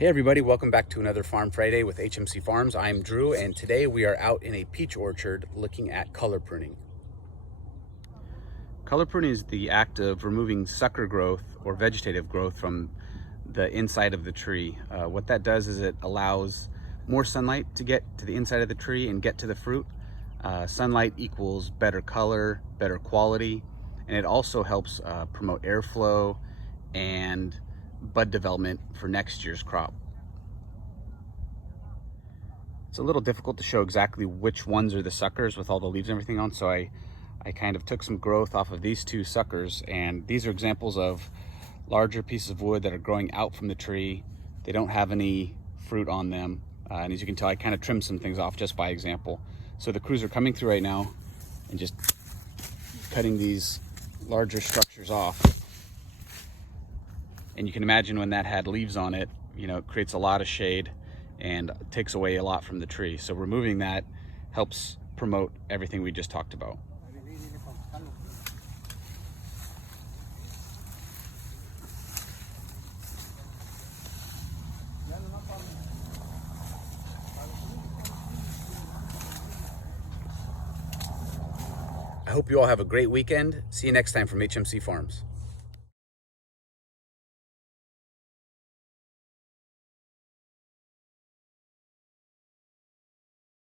Hey everybody, welcome back to another Farm Friday with HMC Farms. I'm Drew, and today we are out in a peach orchard looking at color pruning. Color pruning is the act of removing sucker growth or vegetative growth from the inside of the tree. What that does is it allows more sunlight to get to the inside of the tree and get to the fruit. Sunlight equals better color, better quality, and it also helps promote airflow and bud development for next year's crop. It's a little difficult to show exactly which ones are the suckers with all the leaves and everything on, so I kind of took some growth off of these two suckers, and these are examples of larger pieces of wood that are growing out from the tree. They don't have any fruit on them, and as you can tell, I kind of trimmed some things off just by example. So the crews are coming through right now and just cutting these larger structures off. And you can imagine when that had leaves on it, it creates a lot of shade and takes away a lot from the tree. So removing that helps promote everything we just talked about. I hope you all have a great weekend. See you next time from HMC Farms.